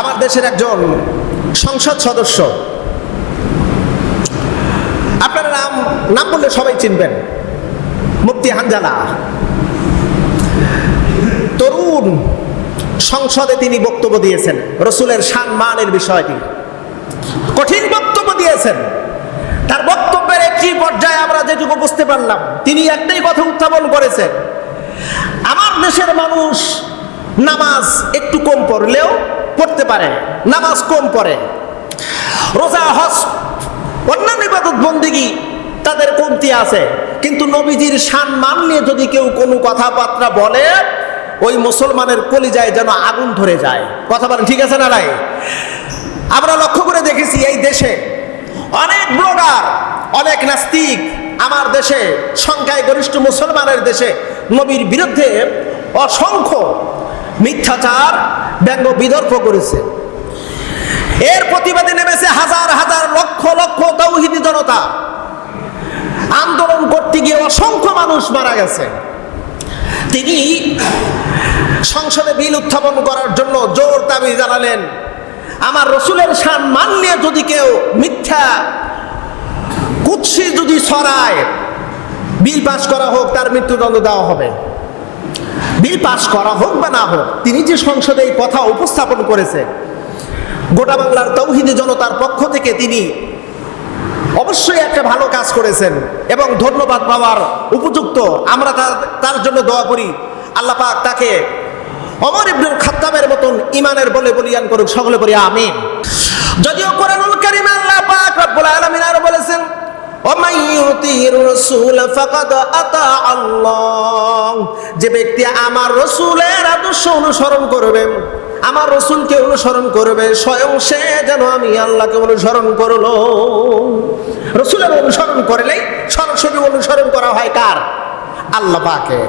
আমার দেশের একজন সংসদ সদস্য, আপনারা নাম বললে সবাই চিনবেন, মুফতি হানজালা। তরুণ সংসদে তিনি বক্তব্য দিয়েছেন রসুলের সম্মানের বিষয়টি, কঠিন বক্তব্য দিয়েছেন। তার বক্তব্যের একটি পর্যায়ে আমরা যেটুকু বুঝতে পারলাম, তিনি একটাই কথা উত্থাপন করেছেন, আমার দেশের মানুষ নামাজ একটু কম পড়লেও পড়তে পারে, নামাজ কম পড়ে, রোজা হজ অন্যান্য ইবাদত বন্দেগী তাদের কমতি আছে, কিন্তু নবীজির সম্মান নিয়ে যদি কেউ কোনো কথাবার্তা বলে, ওই মুসলমানের কলিজায় যেন আগুন ধরে যায়। কথা বলেন ঠিক আছে না নাই? আমরা লক্ষ্য করে দেখেছি এই দেশে অনেক ব্লগার, অনেক নাস্তিক আমার দেশে সংখ্যায় গরিষ্ঠ মুসলমানের দেশে নবীর বিরুদ্ধে অসংখ্য মিথ্যাচার ব্যঙ্গ বিতর্ক করেছে। এর প্রতিবাদে নেমেছে হাজার হাজার লক্ষ লক্ষ তাওহীদি জনতা। আন্দোলন করতে গিয়ে অসংখ্য মানুষ মারা গেছে। তিনি সংসদে বিল উত্থাপন করার জন্য জোর দাবি জানালেন, আমার রসুলের সম্মান নিয়ে যদি কেউ মিথ্যা কুৎসি যদি ছড়ায়, বিল পাস করা হোক, তার মৃত্যুদণ্ড দেওয়া হবে। বিল পাস করা হোক বা না হোক, তিনি যে সংসদে এই কথা উপস্থাপন করেছে, গোটা বাংলার তাওহীদি জনতার পক্ষ থেকে তিনি অবশ্যই একটা ভালো কাজ করেছেন এবং ধন্যবাদ পাওয়ার উপযুক্ত। আমরা তার জন্য দোয়া করি, আল্লাহ পাক তাকে ওমর ইবনুল খাত্তাবের মতন ইমানের বলে বলিয়ান করুক, সকলে বলি আমিন। যদিও কোরআনুল কারীমে আল্লাহ পাক রব্বুল আলামিন আর বলেছেন, ওমাই ইউতির রাসূল ফাকাদ আতা আল্লাহ, যে ব্যক্তি আমার রাসূলের আদর্শ অনুসরণ করবে, আমার রাসূলকে অনুসরণ করবে, স্বয়ং সে যেন আমি আল্লাহকে অনুসরণ করলো। রাসূলের অনুসরণ করলেই সরাসরি অনুসরণ করা হয় কার? আল্লাহ পাকের।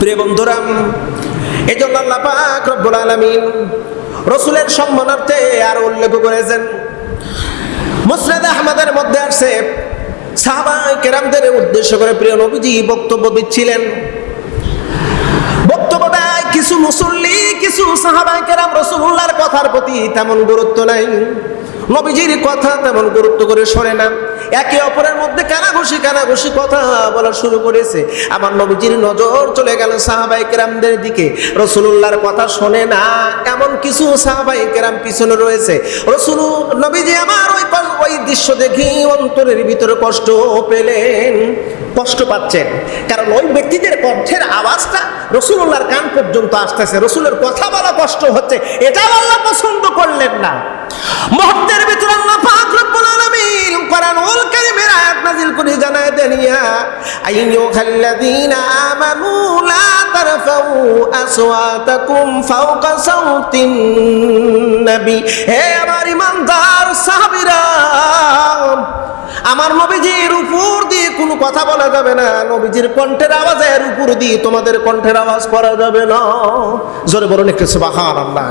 প্রিয় বন্ধুরা, এই জন্য আল্লাহ পাক রব্বুল আলামিন রাসূলের সম্মানার্থে আর উল্লেখ করেছেন। মুসনাদ আহমদের মধ্যে আসছে, সাহাবায়ে কেরামদের উদ্দেশ্য করে প্রিয় নবীজি বক্তব্য দিচ্ছিলেন। বক্তব্যটা কিছু মুসল্লি, কিছু সাহাবায়ে কেরাম রাসূলুল্লাহর কথার প্রতি তেমন গুরুত্ব নাই, নবীজির কথা তেমন গুরুত্ব করে শোনে না, একে অপরের মধ্যে কানাঘুষি কথা বলা শুরু করেছে। আমার নবীজির নজর চলে গেল সাহাবায়ে কেরামদের দিকে, রাসূলুল্লাহর কথা শোনে না এমন কিছু সাহাবায়ে কেরাম পিছনে রয়েছে। নবীজি আমার ওই দৃশ্য দেখি অন্তরের ভিতরে কষ্ট পেলেন, কষ্ট পাচ্ছেন, কারণ ওই ব্যক্তিদের কণ্ঠের আওয়াজটা রাসূলুল্লাহর কান পর্যন্ত আসতেছে, রাসূলের কথা বলা কষ্ট হচ্ছে, এটাও আল্লাহ পছন্দ করলেন না। মুহূর্তের ভিতরে আল্লাহ পাক রব্বুল আলামিন কোরআনুল কারীমের আয়াত নাযিল করে জানায় দেন, ইয়া আইয়ুহাল্লাযীনা আমানু লা তারফাউ আসওয়াতাকুম ফাওকা সাওতিন নবী, হে আমার ঈমানদার সাহাবীরা, আমার নবীজির উপর দিয়ে কোনো কথা বলা যাবে না, নবীজির কণ্ঠের আওয়াজের উপর দিয়ে তোমাদের কণ্ঠের আওয়াজ করা যাবে না। জোরে বলুন একটু সুবহানাল্লাহ।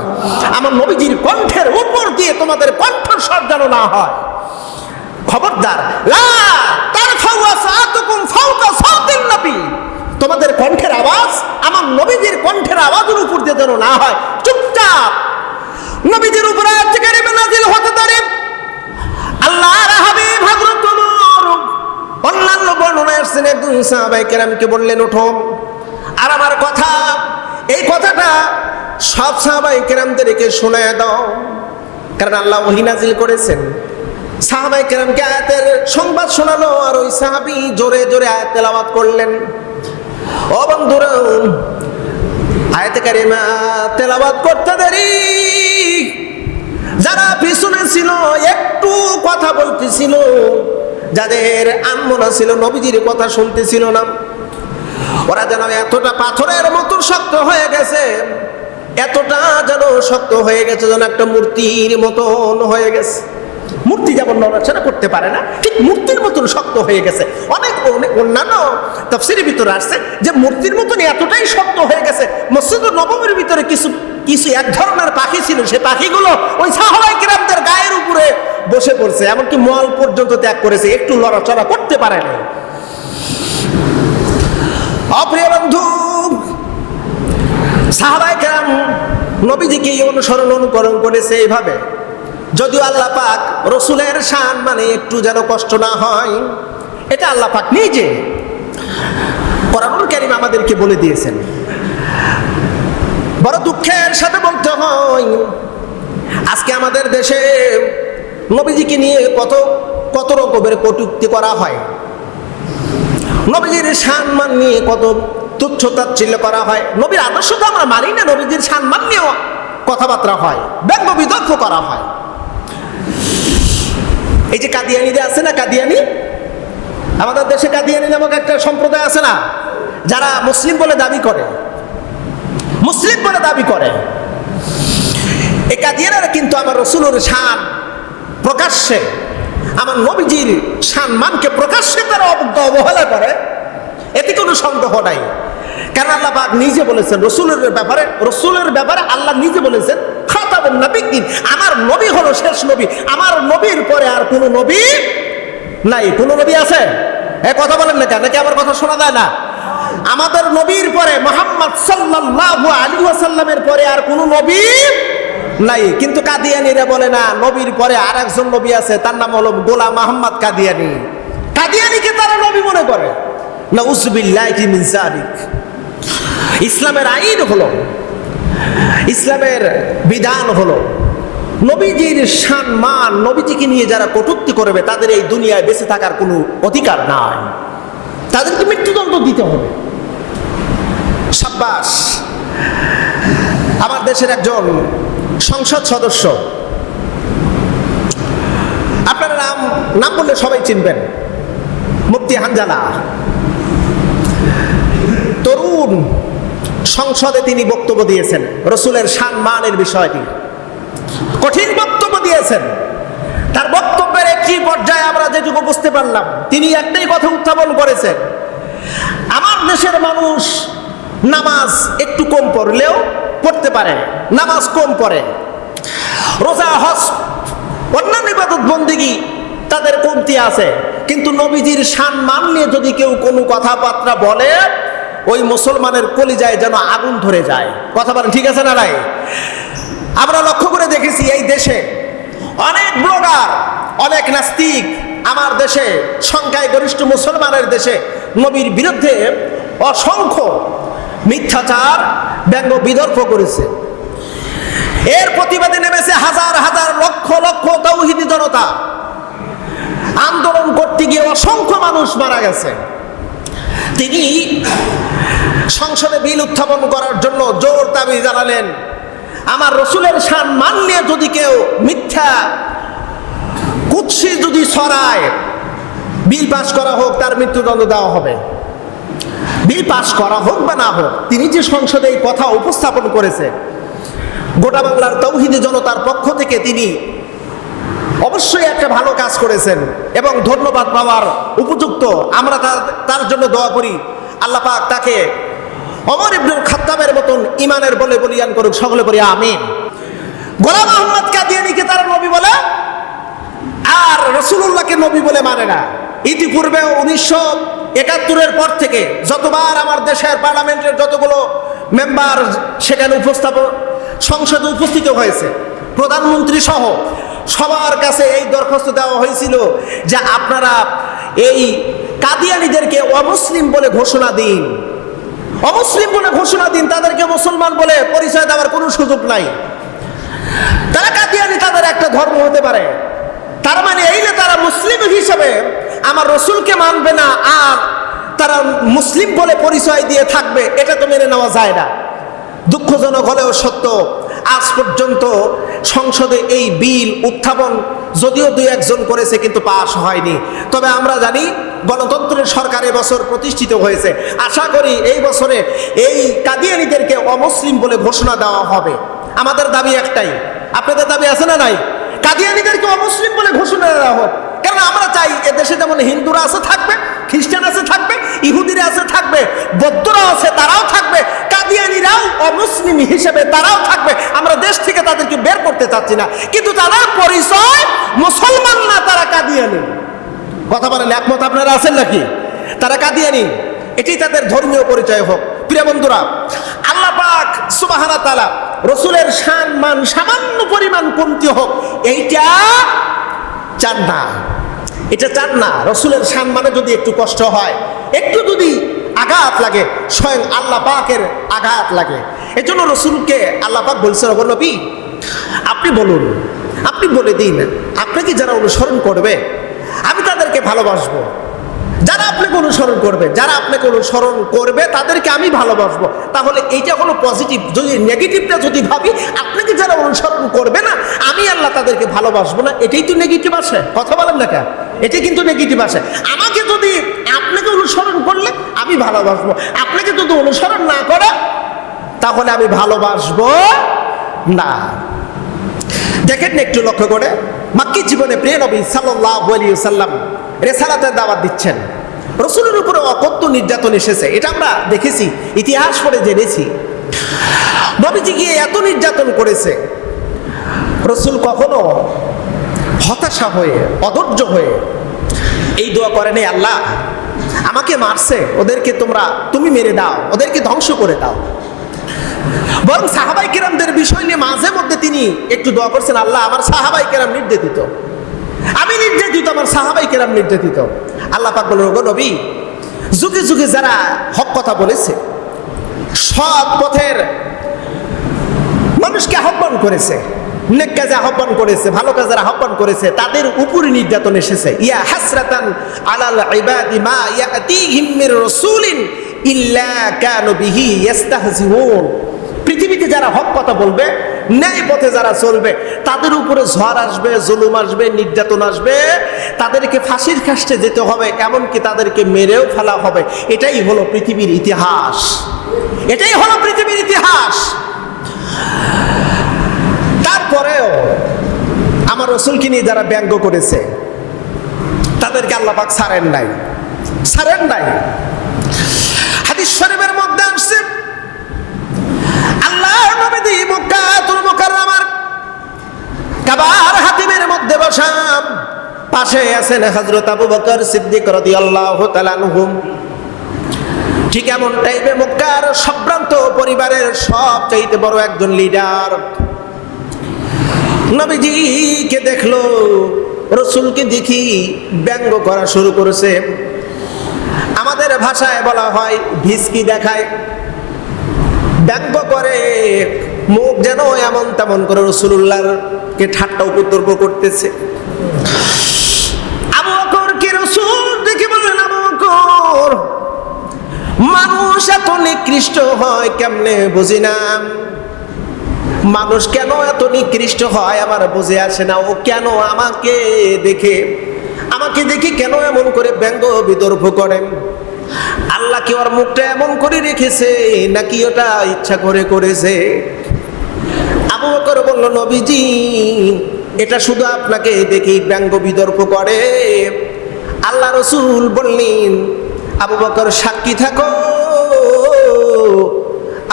আমার নবীজির কণ্ঠের উপর দিয়ে তোমাদের কণ্ঠস্বর যেন না হয়। খবরদার, লা তারফাউ আসওয়াতাকুম ফাওকা সাওতিন নবী, তোমাদের কণ্ঠের আওয়াজ আমার নবীজির কণ্ঠের আওয়াজের উপর দিয়ে যেন না হয়। চুপচাপ নবীজির উপর আয়াত কারীমা নাযিল হতে পারে। আল্লাহর হাবিব হযরত ওমর অন্যান্য বর্ণনায় আসছেন, একজন সাহাবায়ে কেরামকে বললেন, ওঠো আর আমার কথা, এই কথাটা সব সাহাবায়ে কেরামদেরকে শোনায় দাও, কারণ আল্লাহ ওহী নাযিল করেছেন। সাহাবায়ে কেরামকে আয়াতের সংবাদ শোনালো, আর ওই সাহাবী জোরে জোরে আয়াত তেলাওয়াত করলেন। ও বন্ধুরা, আয়াতে কারিমা তেলাওয়াত করতে দেরি যারা পিছনে ছিল, একটু কথা বলতেছিল, যাদের আনমনা ছিল, নবীজির কথা শুনতেছিল না, ওরা যেন এতটা পাথরের মতো শক্ত হয়ে গেছে, এতটা যেন শক্ত হয়ে গেছে, যেন একটা মূর্তির মতন হয়ে গেছে। মূর্তি যেমন নড়াচড়া করতে পারে না, ঠিক মূর্তির মতন শক্ত হয়ে গেছে। অনেক অন্যান্য তাফসীরের ভিতরে আসছে যে মূর্তির মতন এতটাই শক্ত হয়ে গেছে, মসজিদুন নববীর ভিতরে কিছু এক ধরনের পাখি ছিল, সে পাখিগুলো ওই সাহাবায়ে কেরামদের গায়ের উপরে বসে পড়ছে, এমনকি মল পর্যন্ত ত্যাগ করেছে, একটু লড়াচড়া করতে পারে না। অপ্রিয় বন্ধু, সাহাবায়ে কেরাম নবীজিকে অনুকরণ করেছে এইভাবে। যদিও আল্লাহ পাক রসুলের শান মানে একটু যেন কষ্ট না হয়, এটা আল্লাহ পাক নিজে কোরআনুল কারীম আমাদেরকে বলে দিয়েছেন। বড় দুঃখের সাথে বলতে হয়, আজকে আমাদের দেশে নবীজিকে নিয়ে কত রকমের কটূক্তি করা হয়, নবীজির সম্মান নিয়ে কত তুচ্ছ তাচ্ছিল্য করা হয়। নবীর আদর্শ তো আমরা মানি না, নবীজির সম্মান নিয়েও কথাবার্তা হয়, ব্যঙ্গ বিতর্ক করা হয়। এই যে কাদিয়ানিরা আছে না, কাদিয়ানি, আমাদের দেশে কাদিয়ানি নামক একটা সম্প্রদায় আছে না, যারা মুসলিম বলে দাবি করে, মুসলিম বলে দাবি করে। এই কাদিয়ানিরা কিন্তু আমার রাসূলের শান প্রকাশ্যে, আমার নবীজির সম্মানকে প্রকাশ্যে তারা অবহেলা করে, এতে কোনো সন্দেহ নাই। কারণ আল্লাহ পাক নিজে বলেছেন রসুলের ব্যাপারে আল্লাহ নিজে বলেছেন খাতামুন নবিয়্যিন, আমার নবী হলো শেষ নবী, আমার নবীর পরে আর কোনো নবী নাই। কোনো নবী আছে? কথা বলেন না কেন, নাকি আমার কথা শোনা যায় না? আমাদের নবীর পরে মুহাম্মদ সাল্লাল্লাহু আলাইহি ওয়াসাল্লামের পরে আর কোনো নবী নাই। কিন্তু কাদিয়ানীরা বলে না, নবীর পরে আর একজন নবী আছে, তার নাম হলো গোলাম মুহাম্মদ কাদিয়ানী। কাদিয়ানীকে তারা নবী মনে করে। নাউযুবিল্লাহি মিন যালিক। ইসলামের আইন হলো, ইসলামের বিধান হলো, নবীজির সম্মান, নবীজিকে নিয়ে যারা কটূক্তি করবে তাদের এই দুনিয়ায় বেঁচে থাকার কোনো অধিকার নাই, তাদেরকে মৃত্যুদণ্ড দিতে হবে। সাব্বাস, আমার দেশের একজন সংসদ সদস্য, আপনারা নাম বললে সবাই চিনবেন, মুফতি হানজালা। তরুণ সংসদে তিনি বক্তব্য দিয়েছেন রসুলের সম্মানের বিষয়টি, কঠিন বক্তব্য দিয়েছেন। তার বক্তব্যের একটি পর্যায়ে আমরা যেটুকু বুঝতে পারলাম, তিনি একটাই কথা উত্থাপন করেছেন, আমার দেশের মানুষ নামাজ একটু কম পড়লেও পড়তে পারে, নামাজ কম পড়ে, রোজা হজ অন্যান্য ইবাদত বন্দেগী তাদের কমতি আছে, কিন্তু নবীজির সম্মান নিয়ে যদি কেউ কোনো কথাবার্তা বলে, ওই মুসলমানের কলিজায় যেন আগুন ধরে যায়। কথা বলেন ঠিক আছে না নাই? আমরা লক্ষ্য করে দেখেছি এই দেশে অনেক ব্লগার, অনেক নাস্তিক আমার দেশে সংখ্যায় গরিষ্ঠ মুসলমানের দেশে নবীর বিরুদ্ধে অসংখ্য মিথ্যাচার, ব্যঙ্গ বিতর্ক করেছে। এর প্রতিবাদে নেমেছে হাজার হাজার লক্ষ লক্ষ তাওহীদি জনতা। আন্দোলন করতে গিয়ে অসংখ্য মানুষ মারা গেছে। তিনি সংসদে বিল উত্থাপন করার জন্য জোর দাবি জানালেন, আমার রসুলের সম্মান নিয়ে যদি কেউ মিথ্যা কুৎসি যদি ছড়ায়, বিল পাস করা হোক, তার মৃত্যুদণ্ড দেওয়া হবে। বিল পাস করা হোক বা না হোক, তিনি যে সংসদে এই কথা উপস্থাপন করেছে, গোটা বাংলার তাওহীদি জনতার পক্ষ থেকে তিনি অবশ্যই একটা ভালো কাজ করেছেন এবং ধন্যবাদ পাওয়ার উপযুক্ত। আমরা তার জন্য দোয়া করি, আল্লাহ পাক তাকে ওমর ইবনুল খাত্তাবের মতন ইমানের বলে বলিয়ান করুক, সকলে বলি আমিন। গোলাম মুহাম্মদ কাদিয়ানীকে তারা নবী বলে আর রাসূলুল্লাহকে নবী বলে মানে না। ইতিপূর্বে 1971-এর পর থেকে যতবার আমার দেশের পার্লামেন্টের যতগুলো মেম্বার সেখানে সংসদে উপস্থিত হয়েছে, প্রধানমন্ত্রী সহ সবার কাছে এই দরখাস্ত দেওয়া হয়েছিল যে আপনারা এই কাদিয়ানীদেরকে অমুসলিম বলে ঘোষণা দিন, অমুসলিম বলে ঘোষণা দিন, তাদেরকে মুসলমান বলে পরিচয় দেওয়ার কোনো সুযোগ নাই। তারা কাদিয়ানী, তাদের একটা ধর্ম হতে পারে, তার মানে এই না তারা মুসলিম হিসেবে আমার রসুলকে মানবে না আর তারা মুসলিম বলে পরিচয় দিয়ে থাকবে, এটা তো মেনে নেওয়া যায় না। দুঃখজনক হলেও সত্য, আজ পর্যন্ত সংসদে এই বিল উত্থাপন যদিও 2-1 জন করেছে কিন্তু পাস হয়নি। তবে আমরা জানি গণতন্ত্রের সরকার এবছর প্রতিষ্ঠিত হয়েছে, আশা করি এই বছরে এই কাদিয়ানীদেরকে অমুসলিম বলে ঘোষণা দেওয়া হবে। আমাদের দাবি একটাই, আপনাদের দাবি আছে না নাই? কাদিয়ানীদেরকে অমুসলিম বলে ঘোষণা দেওয়া হোক। কারণ আমরা চাই এদেশে যেমন হিন্দুরা আছে থাকবে, খ্রিস্টান আছে থাকবে, ইহুদিরা আছে থাকবে, বৌদ্ধরা আছে তারাও থাকবে, কাদিয়ানীরাও অমুসলিম হিসেবে তারাও থাকবে। আমরা দেশ থেকে তাদেরকে বের করতে চাচ্ছি না, কিন্তু তাদের পরিচয় মুসলমান না, তারা কাদিয়ানী। কথা বলেন, একমত আপনারা আছেন নাকি? তারা কাদিয়ানী, এটি তাদের ধর্মীয় পরিচয় হোক। প্রিয় বন্ধুরা, আল্লাহ পাক সুবহানাহু ওয়া তাআলা রসুলের শান মান সামান্য পরিমাণ কমতি হোক, এইটা চান না। এটা চান না। রসুলের শান মানে যদি একটু কষ্ট হয়, একটু যদি আঘাত লাগে, স্বয়ং আল্লাহ পাকের আঘাত লাগে। এজন্য রসুলকে আল্লাহ পাক বলছেন, ওগো নবী আপনি বলুন, আপনি বলে দিন, আপনাকে যারা অনুসরণ করবে আমি তাদেরকে ভালোবাসবো। যারা আপনাকে অনুসরণ করবে, যারা আপনাকে অনুসরণ করবে তাদেরকে আমি ভালোবাসবো। তাহলে এইটা হলো পজিটিভ। যদি নেগেটিভটা যদি ভাবি, আপনাকে যারা অনুসরণ করবে না আমি আল্লাহ তাদেরকে ভালোবাসবো না, এটাই তো নেগেটিভ আসে। কথা বলেন না কেন? এটা কিন্তু নেগেটিভ আসে। আমাকে যদি আপনাকে অনুসরণ করলে আমি ভালোবাসবো, আপনাকে যদি অনুসরণ না করে তাহলে আমি ভালোবাসবো না। দেখেন না একটু লক্ষ্য করে, মাক্কি জীবনে প্রিয় নবী সাল্লাল্লাহু আলাইহি ওয়াসাল্লাম রিসালাতের দাওয়াত দিচ্ছেন। রসুলের উপরে অকথ্য নির্যাতন এসেছে, এটা আমরা দেখেছি, ইতিহাস পড়ে জেনেছি। নবীজি গিয়ে এত নির্যাতন করেছে, রসুল কখনো হতাশা হয়ে, অধৈর্য হয়ে এই দোয়া করেনি, আল্লাহ আমাকে মারছে, ওদেরকে তুমি মেরে দাও, ওদেরকে ধ্বংস করে দাও। বরং সাহাবাই কেরামদের বিষয় নিয়ে মাঝে মধ্যে তিনি একটু দোয়া করছেন, আল্লাহ আমার সাহাবাই কেরাম নির্যাতিত, আমি নির্যাতিত, আমার সাহাবাই কেরাম নির্যাতিত। আল্লাহ পাক বললেন, ওগো নবী যুগে যুগে যারা হক কথা বলেছে, সৎ পথের মানুষকে আহ্বান করেছে, নেক কাজে আহ্বান করেছে, ভালো কাজের আহ্বান করেছে, তাদের উপরে নির্যাতন এসেছে। ইয়া হাসরাতান আলাল ইবাদি মা ইয়াতিহিম মির রাসূলিন ইল্লা কানু বিহি ইস্তাহজিউন। পৃথিবীতে যারা হক কথা বলবে, ন্যায় পথে যারা চলবে, তাদের উপরে ঝড় আসবে, জুলুম আসবে, নির্যাতন আসবে, তাদেরকে ফাঁসির কাস্টে যেতে হবে, এমনকি তাদেরকে মেরেও ফেলা হবে। এটাই হলো পৃথিবীর ইতিহাস, এটাই হলো পৃথিবীর ইতিহাস। তারপরেও আমার রসুলকে নিয়ে যারা ব্যঙ্গ করেছে তাদেরকে আল্লাহ পাক ছাড়েন নাই, ছাড়েন নাই। হাদিস শরীফের মধ্যে আসছে, আল্লাহর নবী মক্কাতুল মুকাররমার কাবার হাতিমের মধ্যে বসা, পাশে আছেন হযরত আবু বকর সিদ্দিক রাদিয়াল্লাহু তাআলা আনহু। ঠিক এমন টাইপে মক্কার সম্ভ্রান্ত পরিবারের সবচাইতে বড় একজন লিডার নবীজিকে দেখলো, রসুলকে দেখি ব্যঙ্গ করা শুরু করেছে। আমাদের ভাষায় বলা হয় ভিসকি দেখায়, ব্যঙ্গ করে, মুখ যেন এমন তেমন করে রাসূলুল্লাহকে ঠাট্টা উপদ্রব করতেছে। আবু বকর কি রসুল দেখে বললেন, আবু বকর মানুষ এত নিকৃষ্ট হয় কেমনে বুঝি না, মানুষ কেন এত নিকৃষ্ট হয় আমার বুঝে আসে না। ও কেন আমাকে দেখে কেন এমন করে ব্যঙ্গ বিদর্ভ করেন? আল্লাহ কি ওর মুখটা এমন করে রেখেছে নাকি ওটা ইচ্ছা করে করেছে? আবু বকর বলল, নবীজি এটা শুধু আপনাকে দেখেই ব্যঙ্গ বিদর্ভ করে। আল্লাহ রসুল বললেন, আবু বকর সাক্ষী থাকো,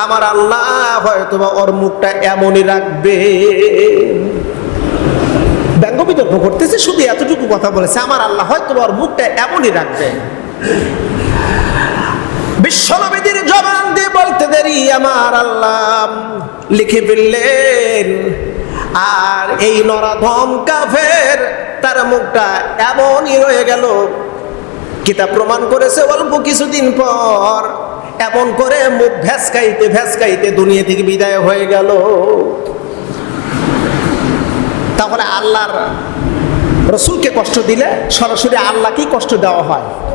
আমার আল্লাহ হয়তো ওর মুখটা এমনই রাখবে। ব্যঙ্গ বিতর্ক করতেছে, শুধু এতটুকু কথা বলেছে, আমার আল্লাহ হয়তো ওর মুখটা এমনই রাখবে। বিশ্বনবীর জবান দিয়ে বলতে দেরি আমার আল্লাহ লিখে ফেললেন। আর এই নরাধম কাফের তার মুখটা এমনই রয়ে গেল। কিতাব প্রমাণ করেছে অল্প কিছুদিন পর এমন করে মুখ ভেসকাইতে ভেসকাইতে দুনিয়া থেকে বিদায় হয়ে গেল। তাহলে আল্লাহর রসুলকে কষ্ট দিলে সরাসরি আল্লাহকেই কষ্ট দেওয়া হয়।